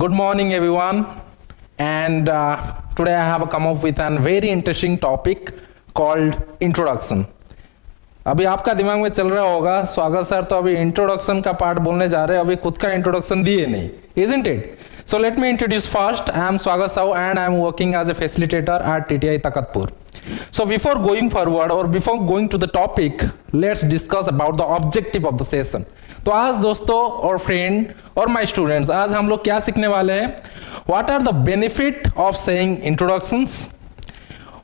Good morning, everyone. And today I have come up with a very interesting topic called introduction. अभी आपका दिमाग में चल रहा होगा स्वागत सर तो अभी इंट्रोडक्शन का पार्ट बोलने जा रहे हैं, अभी खुद का इंट्रोडक्शन दिए नहीं, isn't it? So let me introduce first. I am Swagat Sahu and I am working as a facilitator at TTI Takatpur. So before going forward or before going to the topic, let's discuss about the objective of the session. तो आज दोस्तों और friend और my students, आज हम लोग क्या सीखने वाले हैं? What are the benefit of saying introductions?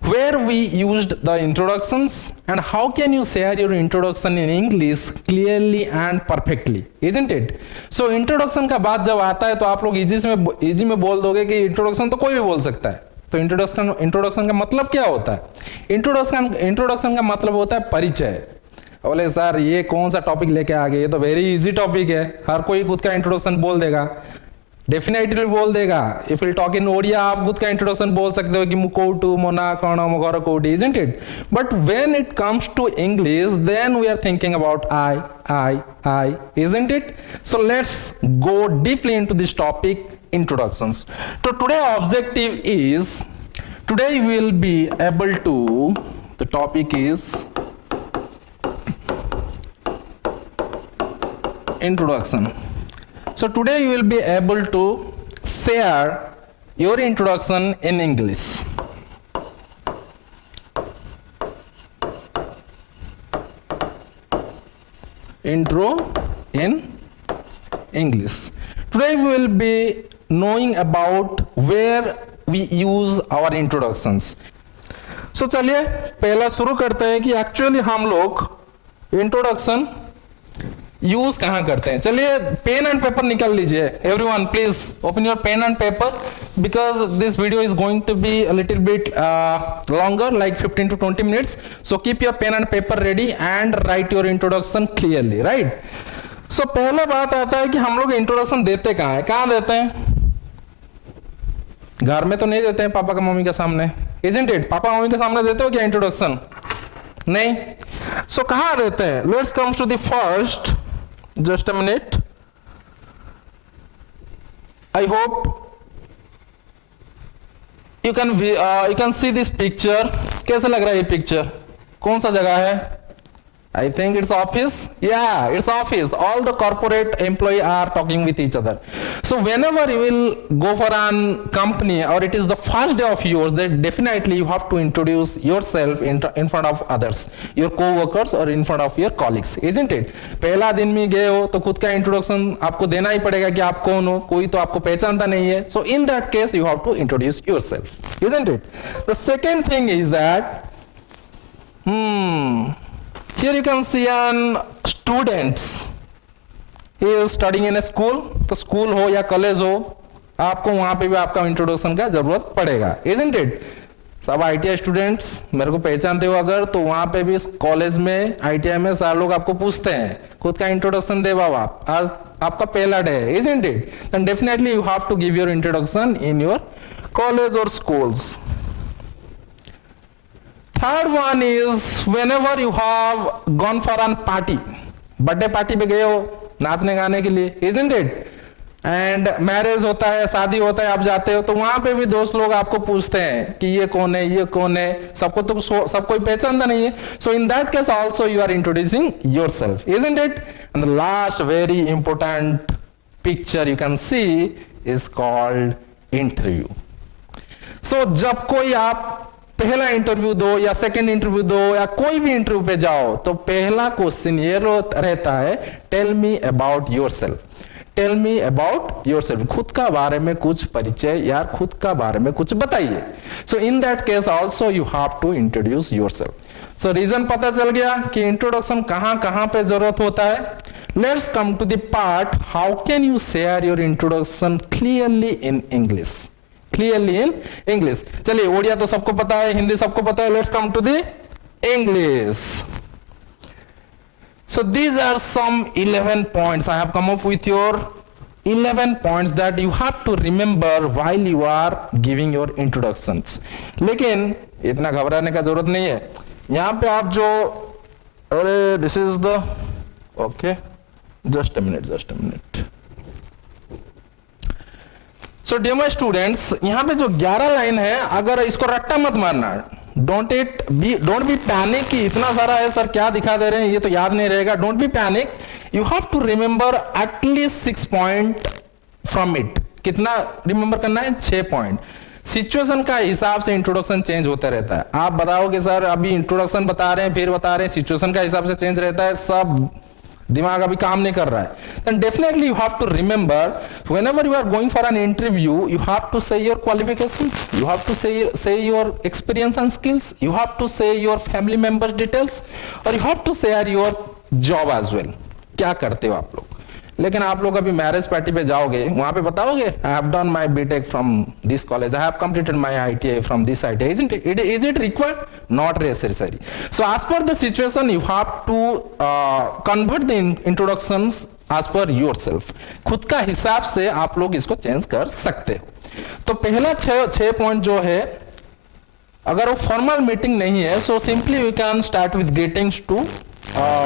Where we used the introductions and how can you share your introduction in English clearly and perfectly, isn't it? So introduction का बात जब आता है तो आप लोग इजी में बोल दोगे कि इंट्रोडक्शन तो कोई भी बोल सकता है. तो इंट्रोडक्शन का मतलब क्या होता है? इंट्रोडक्शन का मतलब होता है परिचय. बोले सर ये कौन सा टॉपिक लेके आ गए, ये तो वेरी इजी टॉपिक है, हर कोई खुद का इंट्रोडक्शन बोल देगा, डेफिनेटली बोल देगा. If will talk in Odia आप खुद का इंट्रोडक्शन बोल सकते हो कि मुकोटू मोना कौन मोगोरा कोटी, isn't it? But when it comes to English then we are thinking about I, isn't it? So let's go deeply into this topic, introductions. So today objective is, today you will be able to, the topic is introduction. So today you will be able to share your introduction in English. Intro in English. Today we will be knowing about where we use our introductions. So चलिए पहला शुरू करते हैं कि actually हम लोग introduction use कहाँ करते हैं. चलिए पेन एंड पेपर निकाल लीजिए. Everyone please open your pen and paper because this video is going to be a little bit longer, like 15 to 20 minutes. So keep your pen and paper ready and write your introduction clearly, right? So पहला बात आता है कि हम लोग introduction देते कहाँ हैं? कहाँ देते हैं? घर में तो नहीं देते हैं पापा का मम्मी के सामने, isn't it? पापा मम्मी के सामने देते हो क्या इंट्रोडक्शन? नहीं. सो कहाँ देते हैं? Let's comes to the first. Just a minute. I hope you can see this picture. कैसा लग रहा है ये पिक्चर? कौन सा जगह है? I think it's office. Yeah, it's office. All the corporate employee are talking with each other. So whenever you will go for an company or it is the first day of yours, then definitely you have to introduce yourself in front of others, your co-workers or in front of your colleagues, isn't it? पहला दिन में गए हो तो खुद का introduction आपको देना ही पड़ेगा कि आप कौन हो, कोई तो आपको पहचानता नहीं है. So in that case you have to introduce yourself, isn't it? The second thing is that here you can see an students. He is studying in a school. तो स्कूल हो या कॉलेज हो, आपको वहां पे भी आपका इंट्रोडक्शन का जरूरत पड़ेगा, isn't it? सब ITI स्टूडेंट्स मेरे को पहचानते हो अगर, तो वहां पे भी कॉलेज में ITI में सारे लोग आपको पूछते हैं खुद का इंट्रोडक्शन दे बाबा, आज आपका पहला डे है, isn't it? Then definitely you have to give your introduction in your college or schools. Third one is whenever you have gone for an party, birthday party पे गए हो नाचने गाने के लिए, isn't it? एंड मैरिज होता है, शादी होता है, आप जाते हो तो वहां पे भी दोस्त लोग आपको पूछते हैं कि ये कौन है, ये कौन है, सबको तो सब कोई पहचानता नहीं है. So in that case also you are introducing yourself, isn't it? And the last very important picture you can see is called interview. So जब कोई आप पहला इंटरव्यू दो या सेकंड इंटरव्यू दो या कोई भी इंटरव्यू पे जाओ तो पहला क्वेश्चन ये रहता है, tell me about yourself. Tell me about yourself. खुद का बारे में कुछ परिचय या खुद का बारे में कुछ बताइए. So in that case also you have to introduce yourself. So reason पता चल गया कि इंट्रोडक्शन कहां कहां पे जरूरत होता है. Let's come to the part, how can you share your introduction clearly in English. Clearly in English. चलिए ओडिया तो सबको पता है, हिंदी सबको पता है. Let's come to the English. So these are some 11 points. I have come up with your 11 points that you have to remember while you are giving your introductions. लेकिन इतना घबराने का जरूरत नहीं है. यहाँ पे आप जो, अरे this is the, okay, just a minute. So dear my students, यहाँ पे जो 11 लाइन है, अगर इसको रट्टा मत मारना, डोंट बी पैनिक कि इतना सारा है सर, क्या दिखा दे रहे हैं, ये तो याद नहीं रहेगा. Don't be panic, you have to remember at least 6 point from it. कितना रिमेंबर करना है? 6 पॉइंट. सिचुएशन का हिसाब से इंट्रोडक्शन चेंज होता रहता है. आप बताओगे सर अभी इंट्रोडक्शन बता रहे हैं, फिर बता रहे हैं, सिचुएशन का हिसाब से चेंज रहता है, सब दिमाग अभी काम नहीं कर रहा है. then definitely you have to remember whenever you are going for an interview, you have to say your qualifications, you have to say your experience and skills, you have to say your family members details, or you have to share your job as well. क्या करते हो आप लोग? लेकिन आप लोग अभी marriage party पे जाओगे, वहां पे बताओगे I have done my BTech from this college, I have completed my ITI from this ITI. Is it required? Not necessary. So as per the situation you have to convert the introductions as per yourself. खुद का हिसाब से आप लोग इसको change कर सकते हो. तो पहला 6 पॉइंट जो है, अगर वो फॉर्मल मीटिंग नहीं है, so simply you can start with greetings to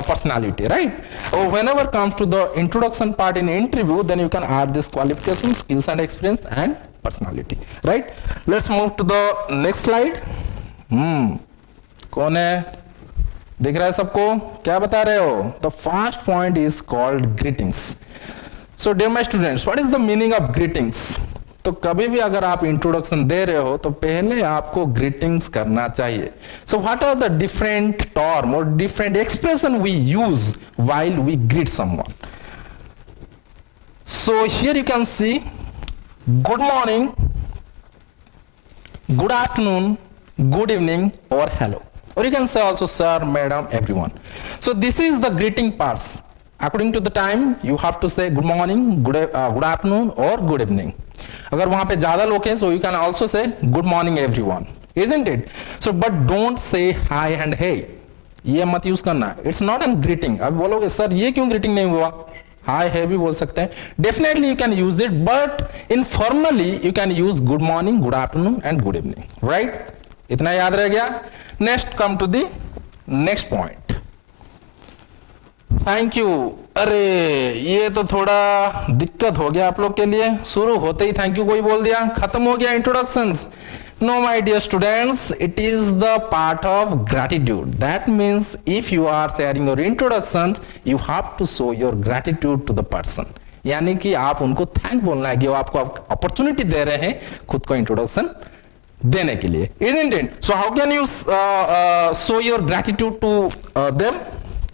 personality, right? Or whenever comes to the introduction part in interview, then you can add this qualifications, skills and experience and personality, right? Let's move to the next slide. कौन है? दिख रहा है सबको? क्या बता रहे हो? The first point is called greetings. So dear my students, what is the meaning of greetings? तो कभी भी अगर आप इंट्रोडक्शन दे रहे हो तो पहले आपको ग्रीटिंग्स करना चाहिए. So what are the different term और different expression we use while we greet someone? So here you can see good morning, good afternoon, good evening और hello, or you can say also sir, madam, everyone. So this is the greeting parts. According to the time you have to say good morning, good afternoon or good evening. अगर वहां पे ज्यादा लोग हैं, so you can also say good morning everyone, isn't it? So but don't say hi and hey, ये मत use करना. It's not a greeting. अब बोलोगे सर ये क्यों greeting नहीं हुआ? hi hey भी बोल सकते हैं. Definitely you can use it, but informally you can use good morning, good afternoon and good evening, right? इतना याद रह गया. Next come to the next point. Thank you. अरे ये तो थोड़ा दिक्कत हो गया आप लोग के लिए. शुरू होते ही थैंक यू कोई बोल दिया, खत्म हो गया introductions. No my dear students, it is the part of gratitude. That means if you are sharing your introductions, you have to show your gratitude to the person. यानी कि आप उनको थैंक बोलना है कि वो आपको अपॉर्चुनिटी दे रहे हैं खुद को इंट्रोडक्शन देने के लिए. Isn't it? So how can you show your gratitude to them?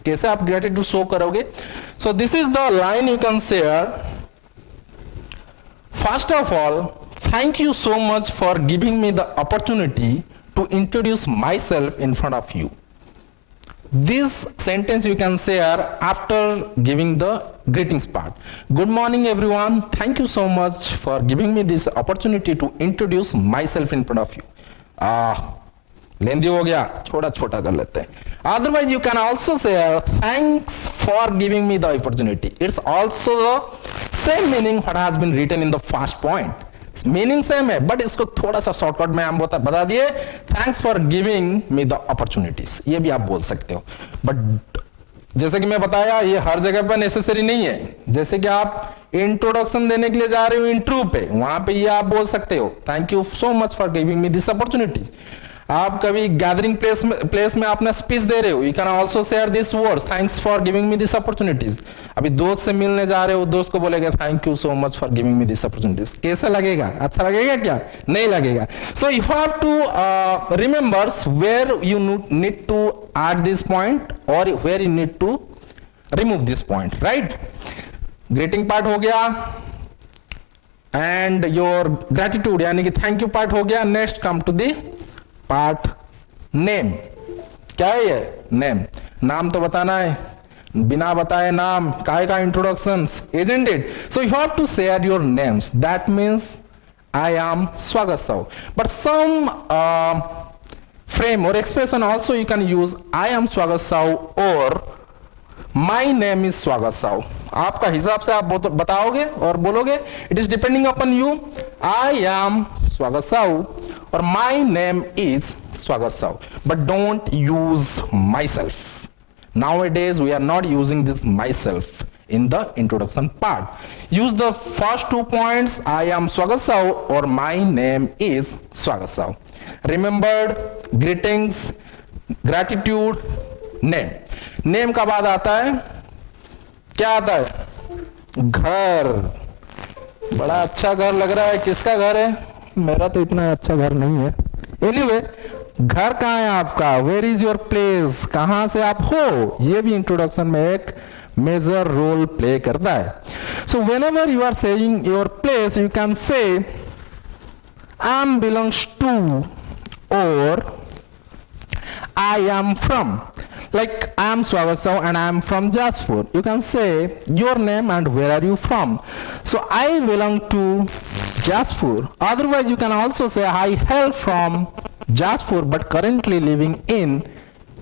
कैसे आप ग्रेटिट्यूड शो करोगे? So this is the line you can share. First of all, thank you so much for giving me the opportunity to introduce myself in front of you. This sentence you can share after giving the greetings part. Good morning everyone, thank you so much for giving me this opportunity to introduce myself in front of you. लेंदी हो गया, छोटा छोटा कर लेते हैं. Otherwise you can also say thanks for giving me the opportunity. It's also the same meaning what has been written in the first point. Meaning same है, but इसको थोड़ा सा शॉर्टकट में हम बता दिए. Thanks for giving me the opportunities, ये भी आप बोल सकते हो. बट जैसे कि मैं बताया, ये हर जगह पर नेसेसरी नहीं है. जैसे कि आप इंट्रोडक्शन देने के लिए जा रहे हो इंटरव्यू पे, वहां पे ये आप बोल सकते हो thank you so much for giving me this opportunity. आप कभी गैदरिंग प्लेस में अपना स्पीच दे रहे हो, you can also share this words, thanks for giving me this opportunities. अभी दोस्त से मिलने जा रहे हो, दोस्त को बोलेगा thank you so much for giving me this opportunities. कैसा लगेगा? अच्छा लगेगा क्या? नहीं लगेगा. So you have to remember where you need to add this point और where you need to remove this point, right? Greeting part हो गया एंड योर ग्रेटिट्यूड यानी कि थैंक यू पार्ट हो गया. Next come to the part name. क्या है ये? नेम. नाम तो बताना है, बिना बताए नाम काय का introductions, isn't it? So you have to share your names. That means I am Swagat Sahu. But some frame or expression also you can use I am Swagat Sahu or my name is Swagat Sahu. आपका हिसाब से आप बताओगे और बोलोगे. It is depending upon you. I am Swagat Sahu or my name is Swagat Sahu. But don't use myself. Nowadays we are not using this myself. in the introduction part. Use the first 2 points, I am Swagat Sahu or my name is Swagat Sahu. Remembered, greetings, gratitude, name. Name का बाद आता है, क्या आता है? घर. बड़ा अच्छा घर लग रहा है, किसका घर है? मेरा तो इतना अच्छा घर नहीं है. Anyway, घर कहाँ है आपका? Where is your place? कहाँ से आप हो? ये भी इंट्रोडक्शन में एक मेजर रोल प्ले करता है. So whenever you are saying your place, you can say I am belongs to और I am from. Like I am Swagat Sahu and I am from Jaspur. You can say your name and where are you from. So I belong to Jaspur. Otherwise you can also say I hail from Jaspur but currently living in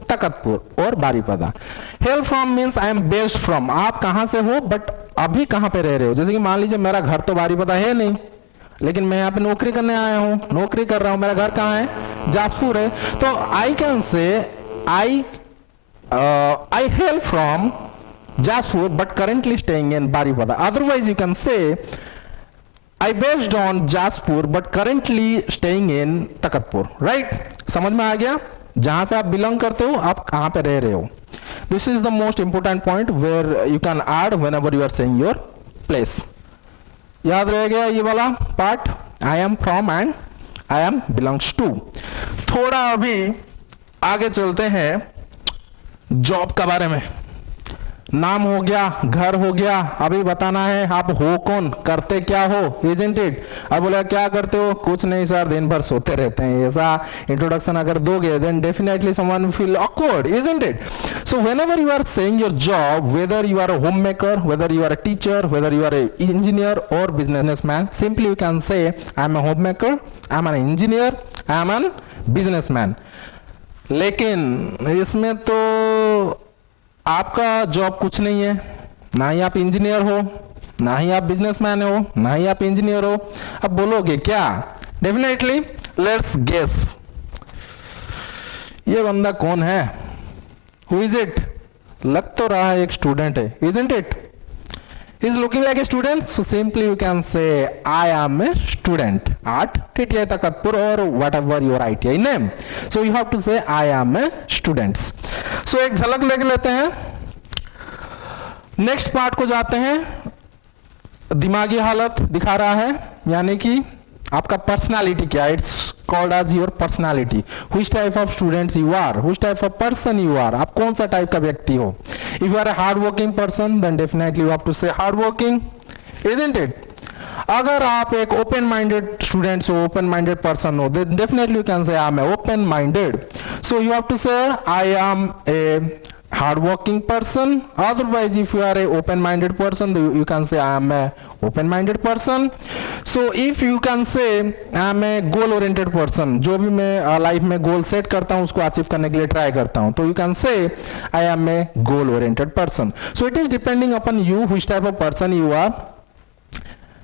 Takatpur or Baripada. Hail from means I am based from. आप कहाँ से हो but अभी कहाँ पे रह रहे हो. जैसे कि मान लीजिए मेरा घर तो बारीपदा है नहीं, लेकिन मैं यहाँ पे नौकरी करने आया हूँ, नौकरी कर रहा हूँ, मेरा घर कहाँ है? जासपुर है. तो I can say I hail from Jaspur but currently staying in Baripada. Otherwise you can say I based on Jaspur but currently staying in Takatpur. Right? समझ में आ गया? जहां से आप बिलोंग करते हो, आप कहां पे रह रहे हो. This is the most important point where you can add whenever you are saying your place. याद रह गया ये वाला part? I am from and I am belongs to. थोड़ा अभी आगे चलते हैं जॉब का बारे में. नाम हो गया, घर हो गया, अभी बताना है आप हो कौन, करते क्या हो, isn't it? अब बोला क्या करते हो? कुछ नहीं सर, दिन भर सोते रहते हैं. ऐसा इंट्रोडक्शन अगर दोगे then definitely someone will feel awkward, isn't it? So whenever you are saying your job, whether you are a homemaker, whether you are a teacher, whether you are an engineer or businessman, simply you can say I am a homemaker, I am an engineer, I am a businessman. लेकिन इसमें तो आपका job कुछ नहीं है, ना ही आप engineer हो, ना ही आप बिजनेसमैन हो, ना ही आप इंजीनियर हो. अब बोलोगे क्या? Definitely let's guess. ये बंदा कौन है? Who is it? लग तो रहा है एक स्टूडेंट है, isn't it? He is looking like a student, so simply you can say I am a student at TTI Takatpur or whatever your ITI name. So you have to say I am a student. So एक झलक ले लेते हैं. Next part को जाते हैं. दिमागी हालत दिखा रहा है, यानी कि आपका पर्सनालिटी क्या है. It's called as your personality. Which type of students you are, which type of person you are. आप कौन सा टाइप का व्यक्ति हो. If you are a hard working person then definitely you have to say hard working, isn't it? अगर आप एक open minded students हो, ओपन माइंडेड पर्सन हो, then definitely you can say I am a open minded. So you have to से I am a hard-working person. Otherwise, if you are a open-minded person, you can say I am a open-minded person. So, if you can say I am a goal-oriented person, जो भी मैं life में goal set करता हूँ उसको achieve करने के लिए ट्राई करता हूँ, तो you can say I am a goal-oriented person. So, it is depending upon you which type of person you are.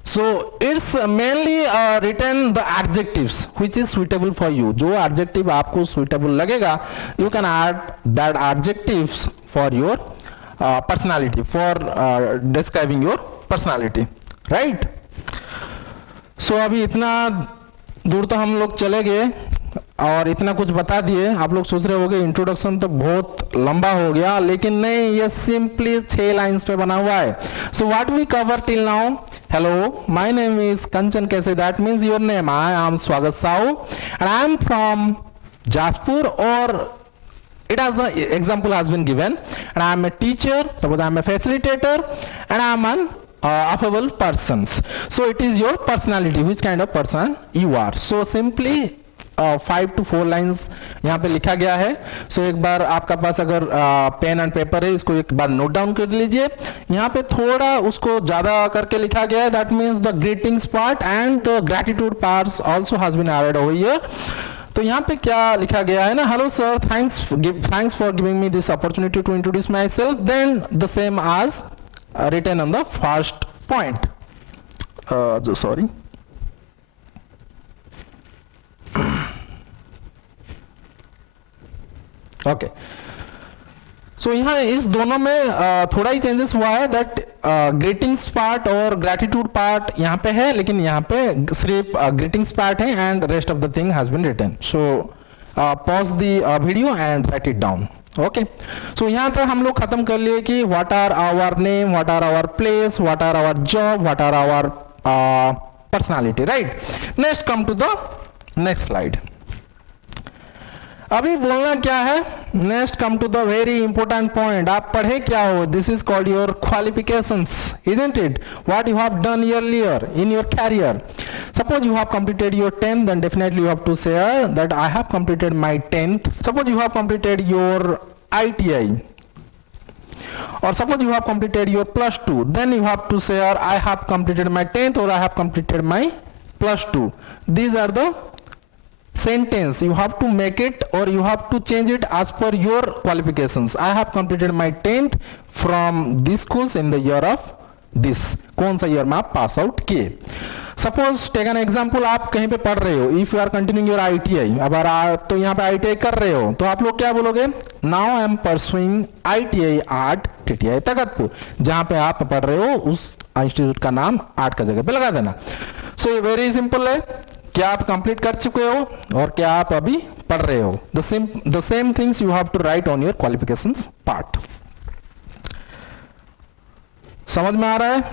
So it's mainly written the adjectives which is suitable for you. जो adjective आपको suitable लगेगा, you can add that adjectives for your personality, for describing your personality, right? So अभी इतना दूर तो हम लोग चले गए और इतना कुछ बता दिए. आप लोग सोच रहे होंगे इंट्रोडक्शन तो बहुत लंबा हो गया, लेकिन नहीं, ये सिंपली 6 लाइंस पे बना हुआ है. So what we cover till now. Hello, my name is Kanchan कैसे, that means your name. I am Swagat Sahu and I am from Jaspur, और it has the example has been given, and I am a teacher, suppose I am a facilitator, and I am an affable persons. So it is your personality, which kind of person you are. So simply 5 to 4 lines यहाँ पे लिखा गया है. सो एक बार आपका पास अगर pen and paper है, इसको एक बार नोट डाउन कर लीजिए. यहाँ पे थोड़ा उसको ज्यादा करके लिखा गया है, that means the greetings part and the gratitude parts also has been added over here. तो यहाँ पे क्या लिखा गया है ना, hello sir, thanks for giving me this opportunity to introduce myself. Then the same as written on the first point. Sorry. Okay. So यहाँ इस दोनों में थोड़ा ही चेंजेस हुआ है, दैट ग्रीटिंग्स पार्ट और ग्रेटिट्यूड पार्ट यहाँ पे है, लेकिन यहाँ पे सिर्फ ग्रीटिंग्स पार्ट है and rest of the thing has been written. So pause the video and write it down. Okay, so यहाँ तक हम लोग खत्म कर लिए कि what are our name, what are our place, what are our job, what are our personality. Right, next come to the next slide. अभी बोलना क्या है, next come to the very important point. आप पढ़े क्या हो, this is called your qualifications, isn't it, what you have done earlier in your career. Suppose you have completed your 10th, then definitely you have to say that I have completed my 10th. Suppose you have completed your ITI, or suppose you have completed your plus 2, then you have to say I have completed my 10th or I have completed my plus 2. These are the sentence, you have to make it or you have to change it as per your qualifications. I have completed my 10th from these schools in the year of this. कौन सा year में आप pass out किए. Suppose take an example, आप कहीं पे पढ़ रहे हो, if you are continuing your ITI, अगर आप तो यहाँ पे ITI कर रहे हो तो आप लोग क्या बोलोगे, now I am pursuing ITI art TTI Takhatpur. जहाँ पे आप पढ़ रहे हो उस इंस्टीट्यूट का नाम आर्ट का जगह पे लगा देना. सो ये वेरी सिंपल है, क्या आप कंप्लीट कर चुके हो और क्या आप अभी पढ़ रहे हो. The same things you have to write on your qualifications part. समझ में आ रहा है.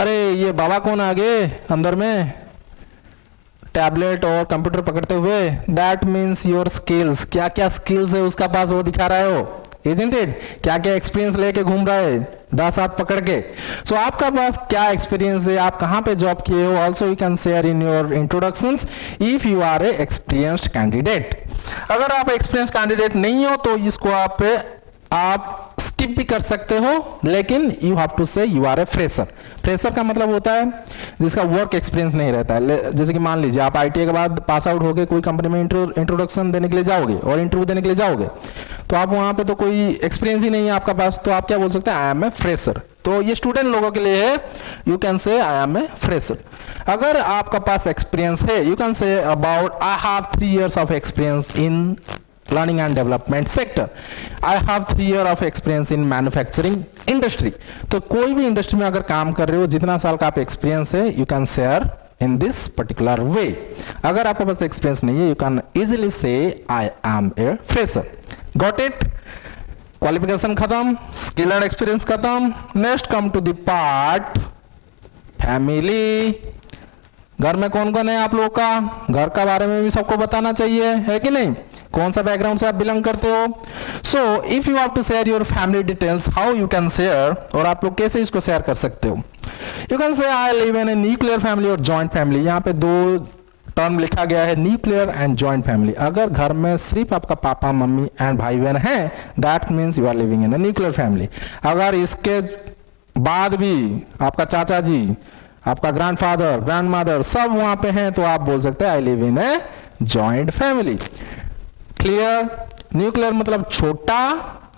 अरे ये बाबा कौन आ गए अंदर में टैबलेट और कंप्यूटर पकड़ते हुए. दैट मीन्स योर स्किल्स, क्या क्या स्किल्स है उसका पास वो दिखा रहे हो, इजंट इट. क्या क्या एक्सपीरियंस लेके घूम रहा है 10 हाथ पकड़ के. सो आपका पास क्या एक्सपीरियंस है, आप कहाँ पे जॉब किए हो. Also you can share in your introductions if you are a experienced candidate. अगर आप एक्सपीरियंस कैंडिडेट नहीं हो तो इसको आप स्किप भी कर सकते हो, लेकिन you have to say you are a fresher. Fresher का मतलब होता है जिसका वर्क एक्सपीरियंस नहीं रहता है. जैसे कि मान लीजिए आप ITI के बाद पास आउट होके कोई कंपनी में इंट्रोडक्शन देने के लिए जाओगे और इंटरव्यू देने के लिए जाओगे, तो आप वहां पे तो कोई एक्सपीरियंस ही नहीं है आपका पास, तो आप क्या बोल सकते हैं, आई एम ए फ्रेशर. तो ये स्टूडेंट लोगों के लिए है, you can say I am a fresher. अगर आपका पास एक्सपीरियंस है, you can say about I have 3 years of experience in learning and development sector. I have 3 years of experience in manufacturing industry. तो कोई भी इंडस्ट्री में अगर काम कर रहे हो, जितना साल का आप एक्सपीरियंस है, you can share in this particular way. अगर आपके पास एक्सपीरियंस नहीं है, you can easily say I am a fresher. Got it. Qualification खत्म, स्किल एंड एक्सपीरियंस खत्म. Next come to the part family. घर में कौन कौन है आप लोगों का, घर का बारे में भी सबको बताना चाहिए, है कि नहीं. कौन सा बैकग्राउंड से आप बिलोंग करते हो. So if you have to share your family details, how you can share, और आप लोग कैसे इसको शेयर कर सकते हो. You can say I live in a nuclear family और जॉइंट फैमिली. यहाँ पे 2 टर्म लिखा गया है, न्यूक्लियर एंड जॉइंट फैमिली. अगर घर में सिर्फ आपका पापा मम्मी एंड भाई बहन हैं, that means you are living in a nuclear family. अगर इसके बाद भी आपका चाचा जी, आपका ग्रैंडफादर, ग्रैंडमदर सब वहां पे हैं, तो आप बोल सकते हैं I live in a joint family. Clear. Nuclear मतलब छोटा,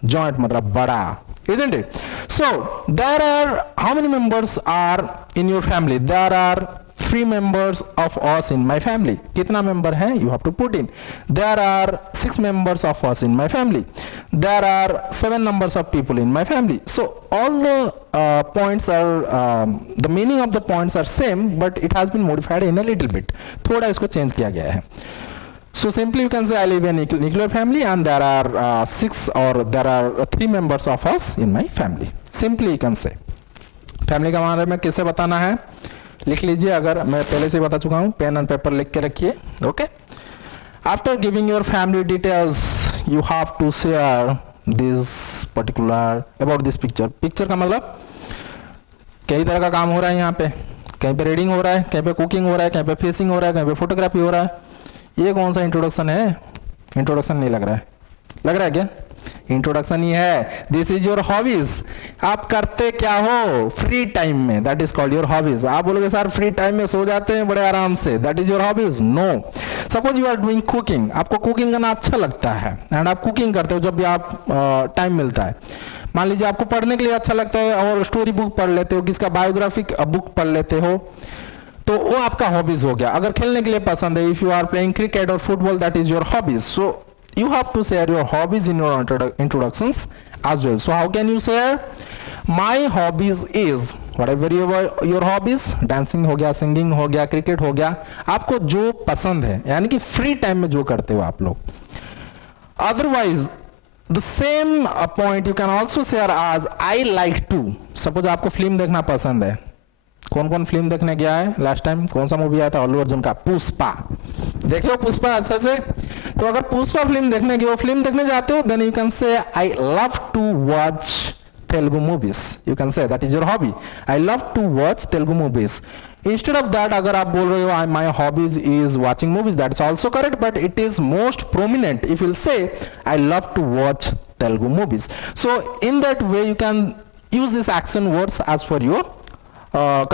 जॉइंट मतलब बड़ा, isn't it? So there are how many members are in your family? There are 3 members of us in my family. कितना member है? You have to put in. There are 6 members of us in my family. There are 7 numbers of people in my family. So all the points are the meaning of the points are same, but it has been modified in a little bit. थोड़ा इसको change किया गया है. So simply you can say I live in a nuclear family and there are 6 or there are 3 members of us in my family. Simply you can say. Family के बारे में किसे बताना है लिख लीजिए, अगर मैं पहले से बता चुका हूँ, पेन एंड पेपर लिख के रखिए. Okay. After giving your family details you have to share this particular about this picture. Picture का मतलब कई तरह का काम हो रहा है यहाँ पे. कहीं पे रीडिंग हो रहा है, कहीं पे कुकिंग हो रहा है, कहीं पे फिशिंग हो रहा है, कहीं पे फोटोग्राफी हो रहा है. ये कौन सा इंट्रोडक्शन है? इंट्रोडक्शन नहीं लग रहा है. लग रहा है क्या? इंट्रोडक्शन ही है. This is your hobbies. आप करते क्या हो फ्री टाइम में, that is called your hobbies. आप बोलोगे सर फ्री टाइम में सो जाते हैं बड़े आराम से, that is your hobbies. No. Suppose you are doing cooking, आपको कुकिंग करना अच्छा लगता है एंड आप कुकिंग करते हो जब भी आप टाइम मिलता है. मान लीजिए आपको पढ़ने के लिए अच्छा लगता है और स्टोरी बुक पढ़ लेते हो, किसका बायोग्राफिक बुक पढ़ लेते हो, तो वो आपका हॉबीज हो गया. अगर खेलने के लिए पसंद है, if you are playing cricket और football, that is your hobbies. So you have to share your hobbies in your introductions as well. So how can you share? My hobbies is what ever your hobbies, dancing हो गया, singing हो गया, cricket हो गया, आपको जो पसंद है, यानी कि फ्री टाइम में जो करते हो आप लोग. Otherwise the same point you can also share आज आई लाइक टू. सपोज आपको फिल्म देखना पसंद है. कौन कौन फिल्म देखने गया है लास्ट टाइम? कौन सा मूवी आया था? अल्लू अर्जुन का पुष्पा. देखे हो पुष्पा अच्छा से? तो अगर पुष्पा फिल्म देखने गए हो, फिल्म देखने जाते हो, then you can say I love to watch Telugu movies. You can say that is your hobby. I love to watch Telugu movies. Instead of that, अगर आप बोल रहे हो my hobbies is watching movies, that is also correct, but it is most prominent if you'll say I love to watch Telugu movies. So in that way you can use this action words as for your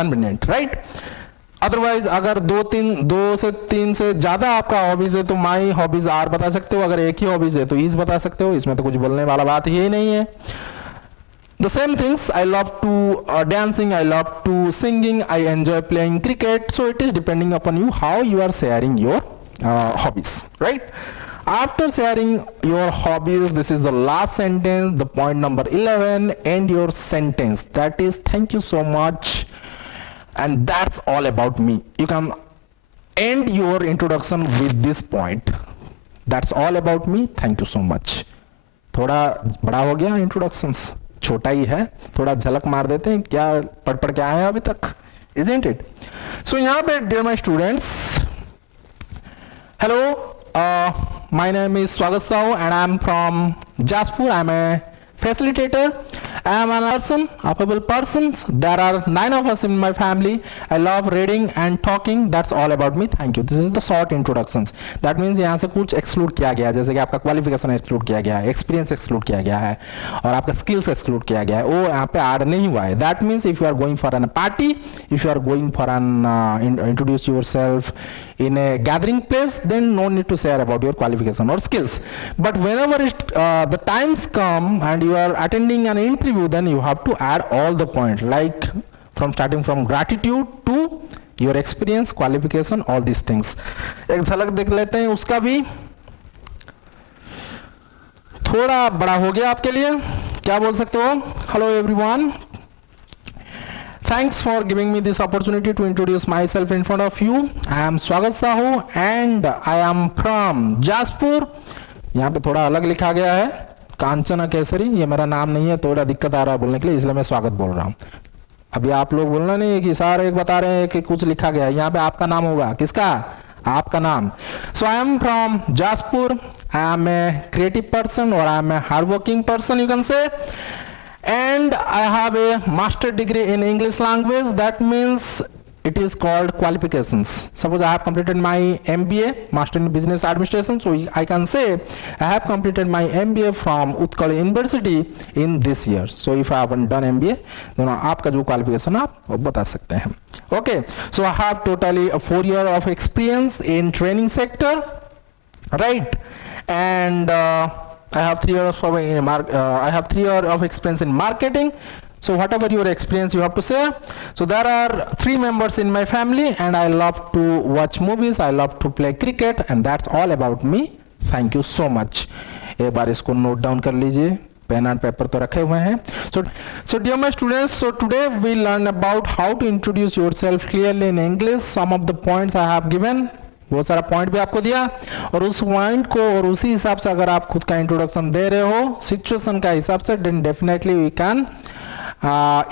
convenient, right? Otherwise अगर दो से तीन से ज्यादा आपका hobbies है तो my hobbies are बता सकते हो. अगर एक ही हॉबीज है तो इज बता सकते हो. इसमें तो कुछ बोलने वाला बात ही नहीं है. The same things, I love to dancing, I love to singing, I enjoy playing cricket. So it is depending upon you how you are sharing your hobbies, right? After sharing your hobbies, this is the last sentence, the point number 11, end your sentence. That is, thank you so much. And that's all about me. You can end your introduction with this point. That's all about me. Thank you so much. थोड़ा बड़ा हो गया introductions. छोटा ही है, थोड़ा झलक मार देते हैं क्या पढ़ के आए हैं अभी तक, isn't it? So यहाँ पे dear my students, hello, my name is Swagat Sahu and I am from Jaspur. I am a facilitator. I am an person, affable person. There are 9 of us in my family. I love reading and talking. That's all about me. Thank you. This is the short introductions. That means यहाँ से कुछ exclude किया गया है, जैसे कि आपका qualification exclude किया गया है, experience exclude किया गया है, और आपका skills exclude किया गया है, वो यहाँ पे add नहीं हुआ है. That means if you are going for an party, if you are going for an introduce yourself in a gathering place, then no need to share about your qualification or skills. But whenever the times come and you are attending an interview, then you have to add all the points, like from starting from gratitude to your experience, qualification, all these things. एक झलक देख लेते हैं उसका भी. थोड़ा बड़ा हो गया आपके लिए, क्या बोल सकते हो? Hello everyone. Thanks for giving me this opportunity to introduce myself in front of you. I am Swagat Sahu and I am from Jaspur. यहाँ पे थोड़ा अलग लिखा गया है, कांचना केसरी. ये मेरा नाम नहीं है, थोड़ा दिक्कत आ रहा है बोलने के लिए, इसलिए मैं स्वागत बोल रहा हूँ. अभी आप लोग बोलना नहीं है कि सारे एक बता रहे हैं कि कुछ लिखा गया है. यहाँ पे आपका नाम होगा. किसका? आपका नाम. So I am from Jaspur. I am a creative person or I am a hardworking person, you can say. And I have a master degree in English language. That means it is called qualifications. Suppose I have completed my MBA, Master in Business Administration. So I can say I have completed my MBA from Utkal University in this year. So if I haven't done MBA, then आपका जो qualification आप बता सकते हैं. Okay. So I have totally 4 years of experience in training sector, right? And I have 3 years of experience in marketing. So whatever your experience you have to share. So there are 3 members in my family and I love to watch movies. I love to play cricket and that's all about me. Thank you so much. एक बार इसको note down कर लीजिए. Pen and paper तो रखे हुए हैं. So dear my students, so today we learn about how to introduce yourself clearly in English. Some of the points I have given. बहुत सारा पॉइंट भी आपको दिया और उस पॉइंट को और उसी हिसाब से अगर आप खुद का इंट्रोडक्शन दे रहे हो सिचुएशन का हिसाब से, then definitely we can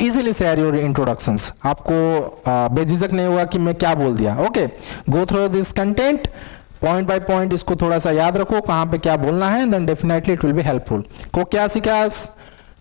easily share your introductions. आपको बेझिझक नहीं होगा कि मैं क्या बोल दिया. Okay, go through this content point by point. इसको थोड़ा सा याद रखो कहाँ पे क्या बोलना है, then definitely it will be helpful. को क्या सीखा,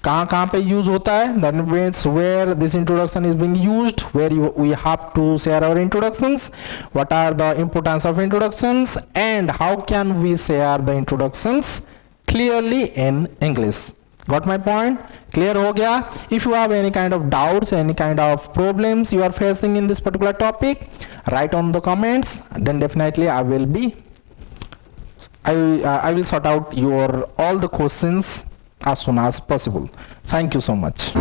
कहाँ पे यूज होता है, that means where this introduction is being used, where we have to share our introductions, what are the importance of introductions and how can we share the introductions clearly in English. Got my point? Clear हो गया? If you have any kind of doubts, any kind of problems you are facing in this particular topic, write on the comments, then definitely I will sort out your all the questions as soon as possible. Thank you so much.